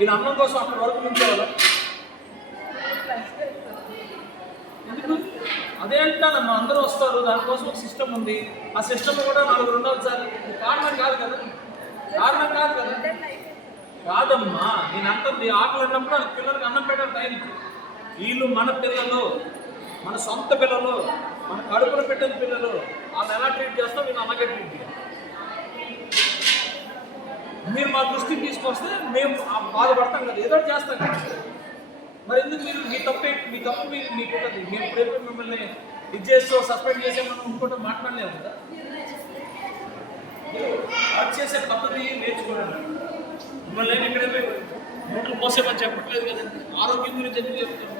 ఈయన అన్నం కోసం అక్కడి వరకు నింపేవాళ్ళ ఎందుకు? అదే అంటానమ్మా, అందరూ వస్తారు, దానికోసం ఒక సిస్టమ్ ఉంది. ఆ సిస్టమ్ కూడా 4 ఉండాలి సార్. కారణం కాదు కదా, కారణం కాదు కదా. కాదమ్మా, నేను అంటుంది ఆకలి అన్నప్పుడు వాళ్ళ పిల్లలకి అన్నం పెట్టాలి టైం. వీళ్ళు మన పిల్లలు, మన సొంత పిల్లలు, మన కడుపున పెట్టిన పిల్లలు, వాళ్ళని ఎలా ట్రీట్ చేస్తాం నేను అలాగే ట్రీట్ చేయాలి. మీరు మా దృష్టికి తీసుకొస్తే మేము బాధపడతాం కదా, ఏదో చేస్తాం కదా. మరి ఎందుకు మీరు మీ తప్పు మీకు ఉంటుంది. మేము ఎప్పుడైతే మిమ్మల్ని ఇది చేస్తూ సస్పెండ్ చేసామని ఇంకోటి మాట్లాడలేము కదా. అది చేసే పద్ధతి నేర్చుకోండి. మిమ్మల్ని ఎక్కడైతే నోట్లు పోసేమని చెప్పట్లేదు కదండి. ఆరోగ్యం గురించి ఎందుకు చెప్తున్నాం?